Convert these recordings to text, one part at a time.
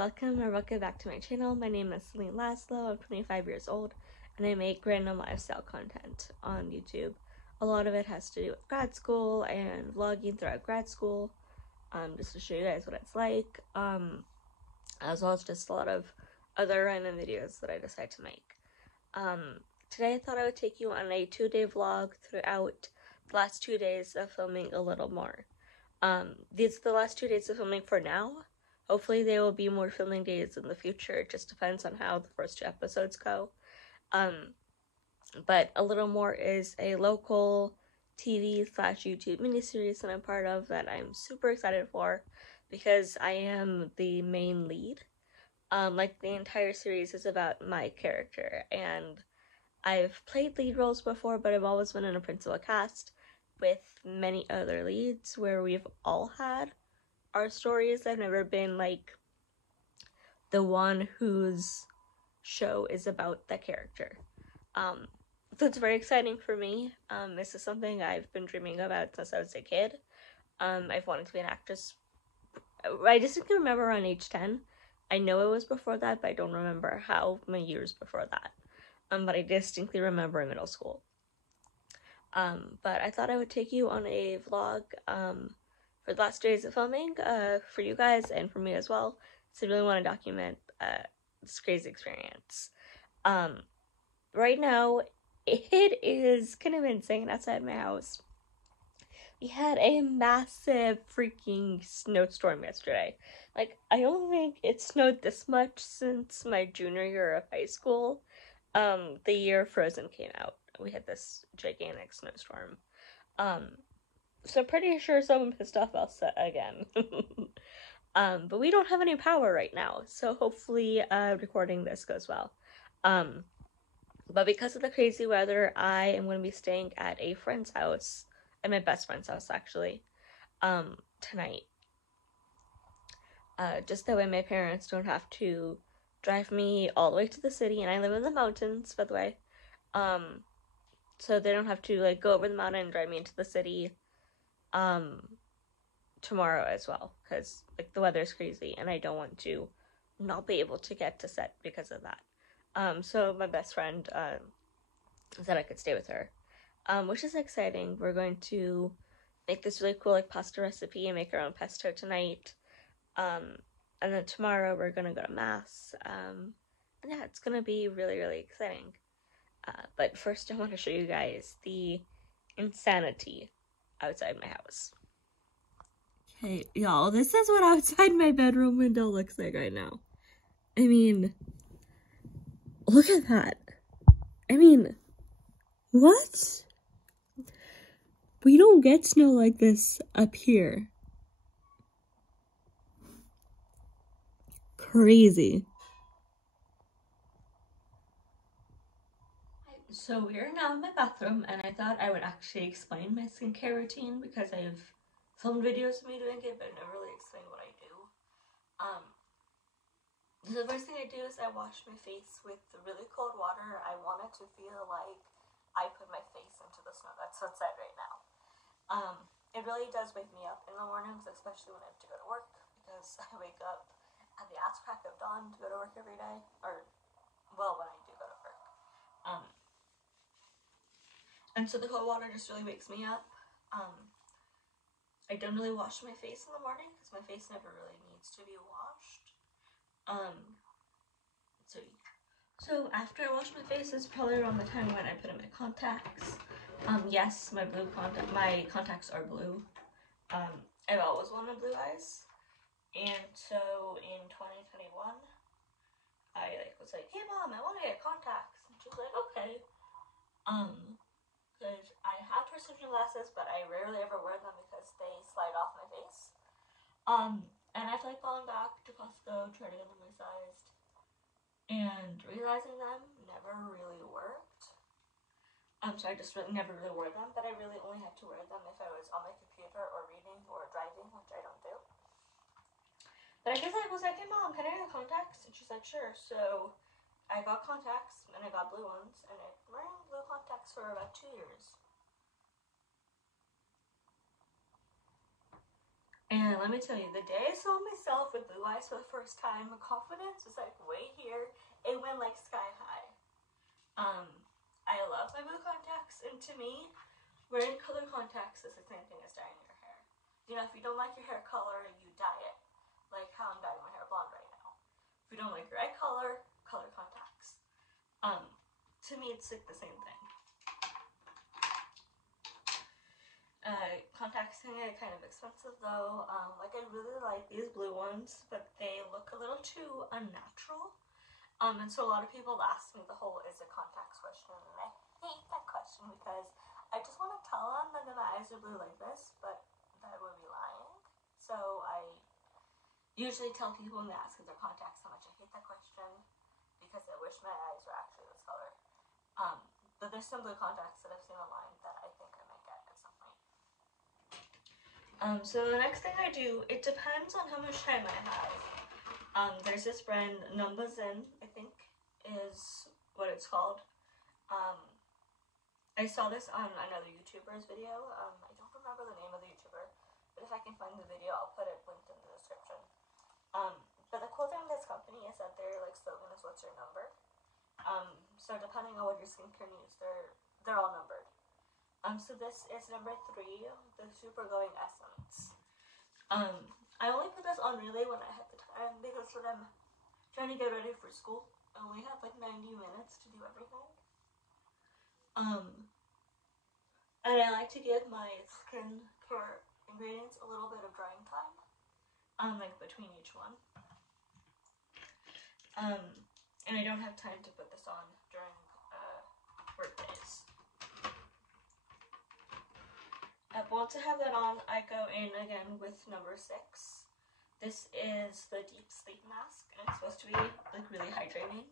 welcome or welcome back to my channel. My name is Selene László. I'm 25 years old and I make random lifestyle content on YouTube. A lot of it has to do with grad school and vlogging throughout grad school, just to show you guys what it's like, as well as just a lot of other random videos that I decide to make. Today I thought I would take you on a 2-day vlog throughout the last 2 days of filming a little more. These are the last 2 days of filming for now. Hopefully there will be more filming days in the future. It just depends on how the first 2 episodes go. But a little more is a local TV/YouTube miniseries that I'm part of that I'm super excited for because I am the main lead. Like the entire series is about my character, and I've played lead roles before, but I've always been in a principal cast with many other leads where we've all had our stories. I've never been like the one whose show is about the character. So it's very exciting for me. This is something I've been dreaming about since I was a kid. I've wanted to be an actress. I distinctly remember around age 10. I know it was before that, but I don't remember how many years before that. But I distinctly remember in middle school. But I thought I would take you on a vlog for the last days of filming, for you guys and for me as well. So I really want to document this crazy experience. Right now, it is kind of insane outside my house. We had a massive freaking snowstorm yesterday. Like, I don't think it snowed this much since my junior year of high school. The year Frozen came out. We had this gigantic snowstorm. So pretty sure someone pissed off Elsa again. But we don't have any power right now, so hopefully recording this goes well. But because of the crazy weather, I am going to be staying at a friend's house, at my best friend's house actually, tonight. Just that way my parents don't have to drive me all the way to the city, and I live in the mountains, by the way. So they don't have to like go over the mountain and drive me into the city tomorrow as well, because like the weather's crazy and I don't want to not be able to get to set because of that. So my best friend said I could stay with her, which is exciting. We're going to make this really cool like pasta recipe and make our own pesto tonight. And then tomorrow we're gonna go to mass. And yeah, it's gonna be really, really exciting. But first I want to show you guys the insanity outside my house. Okay, y'all, this is what outside my bedroom window looks like right now. I mean, look at that. I mean, what? We don't get snow like this up here. Crazy. So we're now in my bathroom, and I thought I would actually explain my skincare routine because I've filmed videos of me doing it, but I never really explained what I do. So the first thing I do is I wash my face with really cold water. I want it to feel like I put my face into the snow. That's what's said right now. It really does wake me up in the mornings, especially when I have to go to work, because I wake up at the ass crack of dawn to go to work every day, or, well, when I do go to work. And so the cold water just really wakes me up. I don't really wash my face in the morning because my face never really needs to be washed. So after I wash my face, it's probably around the time when I put in my contacts. Yes, my contacts are blue. I've always wanted blue eyes. And so in 2021, I was like, hey mom, I want to get contacts. And she was like, okay. Because I have prescription glasses, but I rarely ever wear them because they slide off my face. And I've like gone back to Costco, trying to get them resized, and realizing them never really worked. So I just never really wore them, but I really only had to wear them if I was on my computer or reading or driving, which I don't do. But I guess I was like, hey mom, can I get contacts? And she's like, sure. So I got contacts, and I got blue ones, and I've been wearing blue contacts for about 2 years. And let me tell you, the day I saw myself with blue eyes for the first time, my confidence was like way here. It went like sky high. I love my blue contacts, and to me, wearing color contacts is the same thing as dyeing your hair. You know, if you don't like your hair color, you dye it. Like how I'm dyeing my hair blonde right now. If you don't like your eye color, color contacts. To me, it's like the same thing. Contacts can get kind of expensive though. Like I really like these blue ones, but they look a little too unnatural. And so a lot of people ask me the whole is it contacts question, and I hate that question because I just want to tell them that my eyes are blue like this, but that would be lying. So I usually tell people when they ask if they're contacts how much I hate that question because I wish my eyes were actually this color. But there's some blue contacts that I've seen online that I think I might get at some point. So the next thing I do, it depends on how much time I have. There's this brand, Numbazin, I think is what it's called. I saw this on another YouTuber's video. I don't remember the name of the YouTuber, but if I can find the video, I'll put it linked in the description. But the cool thing with this company is that their like slogan is "What's your number?" So depending on what your skincare needs, they're all numbered. So this is number 3, the Super Glowing Essence. I only put this on really when I have the time because when I'm trying to get ready for school, I only have like 90 minutes to do everything. And I like to give my skin care ingredients a little bit of drying time, like between each one. And I don't have time to put this on during work days. Once I have that on, I go in again with number 6. This is the Deep Sleep Mask, and it's supposed to be like really hydrating.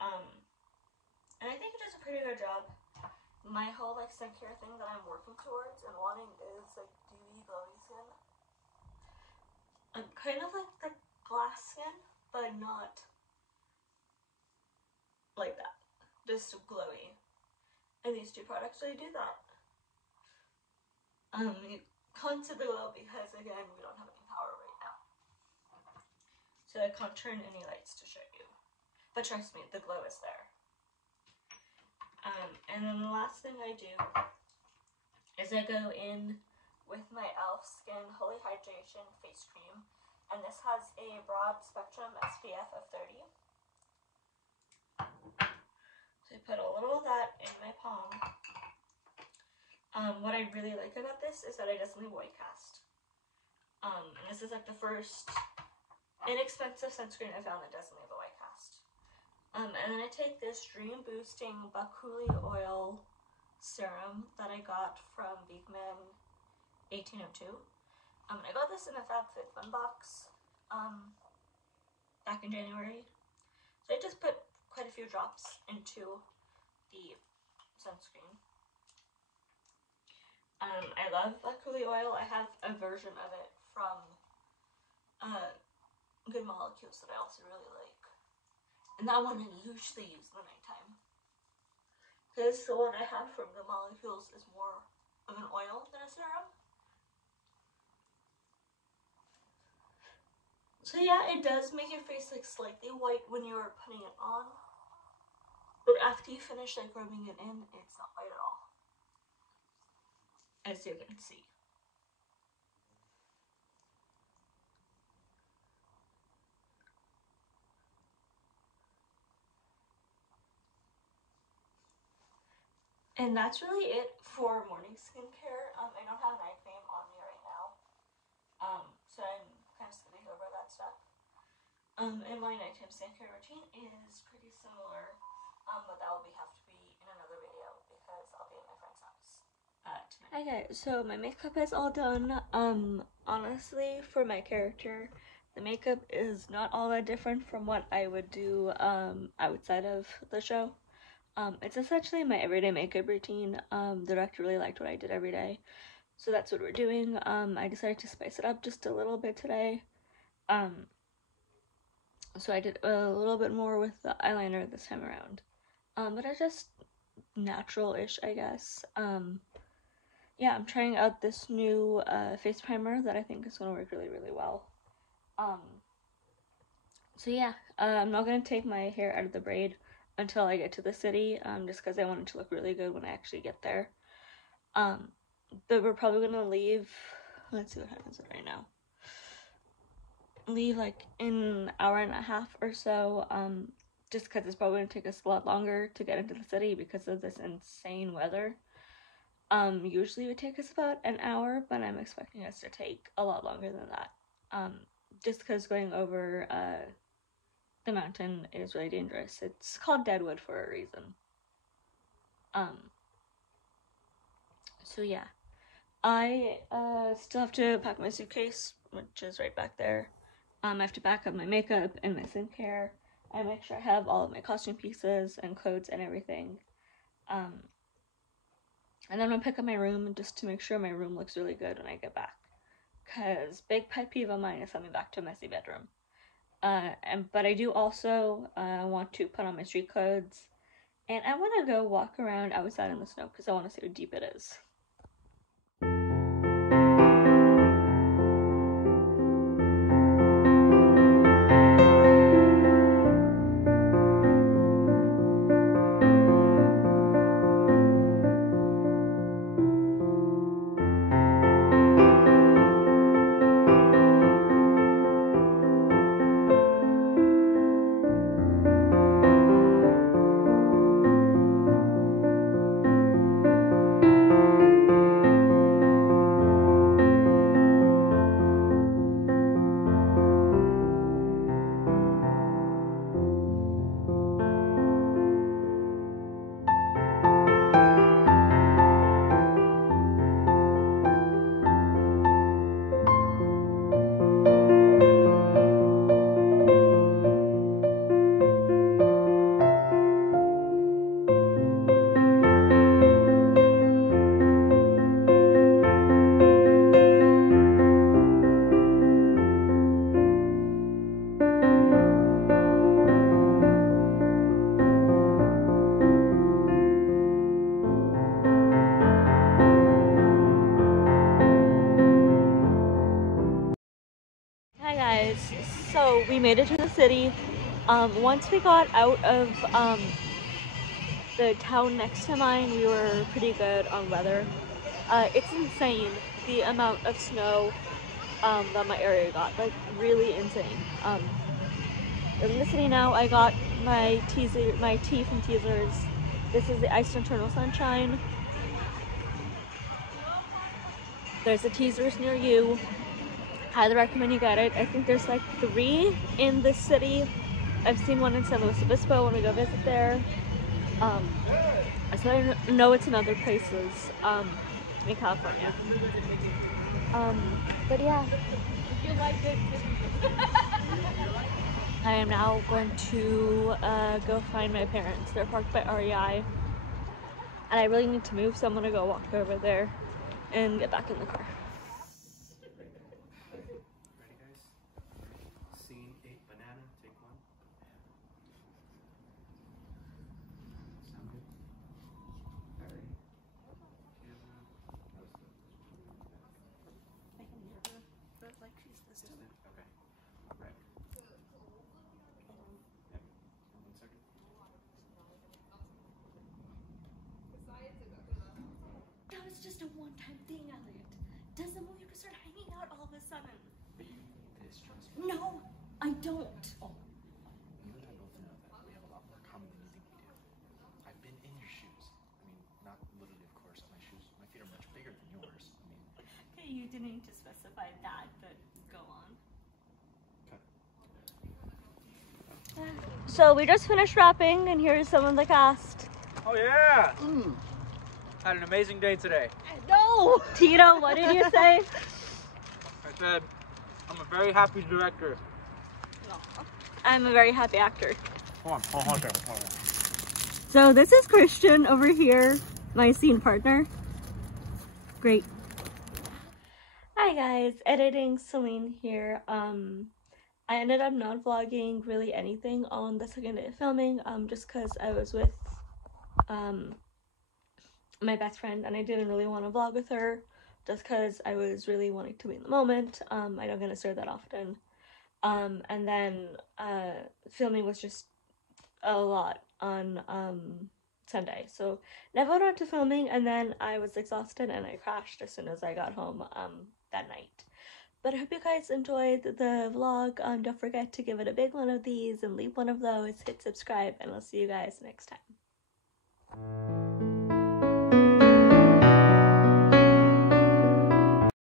And I think it does a pretty good job. My whole like skincare thing that I'm working towards and wanting is like dewy, glowy skin. Kind of like the glass skin, but not like that. Just glowy. And these 2 products really do that. You constantly glow because again, we don't have any power right now. So I can't turn any lights to show you. But trust me, the glow is there. And then the last thing I do is I go in with my e.l.f. Skin Holy Hydration Face Cream. And this has a broad spectrum SPF of 30. So I put a little of that in my palm. What I really like about this is that it doesn't leave white cast. And this is like the first inexpensive sunscreen I found that doesn't leave a white cast. And then I take this Dream Boosting Bakuli Oil Serum that I got from Beekman 1802. I got this in a FabFitFun box back in January. So I just put quite a few drops into the sunscreen. I love Bakuli oil. I have a version of it from Good Molecules that I also really like. And that one I usually use in the nighttime. Because the one I have from Good Molecules is more of an oil than a serum. So yeah, it does make your face like slightly white when you're putting it on. But after you finish like rubbing it in, it's not white at all. As you can see. And that's really it for morning skincare. I don't have night cream on me right now. So I'm kind of skipping over that stuff. And my nighttime skincare routine is pretty similar. But that will have to be in another video because I'll be at my friend's house tonight. Okay, so my makeup is all done. Honestly, for my character, the makeup is not all that different from what I would do outside of the show. It's essentially my everyday makeup routine. The director really liked what I did every day, so that's what we're doing. I decided to spice it up just a little bit today. So I did a little bit more with the eyeliner this time around. But it's just natural-ish, I guess. yeah, I'm trying out this new face primer that I think is going to work really, really well. So yeah, I'm not going to take my hair out of the braid until I get to the city, just because I want it to look really good when I actually get there. But we're probably going to leave, let's see what happens right now. Leave like in an hour and a half or so, just because it's probably going to take us a lot longer to get into the city because of this insane weather. Usually it would take us about an hour, but I'm expecting us to take a lot longer than that. Just because going over the mountain is really dangerous. It's called Deadwood for a reason. So yeah. I still have to pack my suitcase, which is right back there. I have to back up my makeup and my skincare. I make sure I have all of my costume pieces and clothes and everything. And then I'm gonna pick up my room just to make sure my room looks really good when I get back. Cause big pet peeve of mine is coming back to a messy bedroom. But I do also want to put on my street clothes, and I want to go walk around outside in the snow because I want to see how deep it is. So we made it to the city. Once we got out of the town next to mine, we were pretty good on weather. It's insane the amount of snow that my area got, like really insane. In the city now, I got my tea from Teasers. This is the Iced Eternal Sunshine. There's a Teasers near you. Highly recommend you get it. I think there's like 3 in the city. I've seen one in San Luis Obispo when we go visit there. So I know it's in other places in California. But yeah, if you like it, I am now going to go find my parents. They're parked by REI, and I really need to move, so I'm gonna go walk over there and get back in the car. That was just a one-time thing, Elliot. Doesn't mean you can start hanging out all of a sudden. But you need this, trust me. No, I don't. Oh, you and I both know that we have a lot more common than you think we do. I've been in your shoes. I mean, not literally, of course. My feet are much bigger than yours. I mean. Okay, you didn't need to specify that, but go on. Okay. So we just finished wrapping, and here's some of the cast. Oh yeah! Had an amazing day today. No! Tito, what did you say? I said, I'm a very happy director. No. I'm a very happy actor. Hold on. So this is Christian over here, my scene partner. Great. Hi guys, editing Selene here. I ended up not vlogging really anything on the second day of filming, just because I was with my best friend, and I didn't really want to vlog with her just because I was really wanting to be in the moment. I don't get to serve that often. And then filming was just a lot on Sunday, so never got to filming, and then I was exhausted and I crashed as soon as I got home that night. But I hope you guys enjoyed the vlog. Don't forget to give it a big one of these and leave one of those, hit subscribe, and I'll see you guys next time.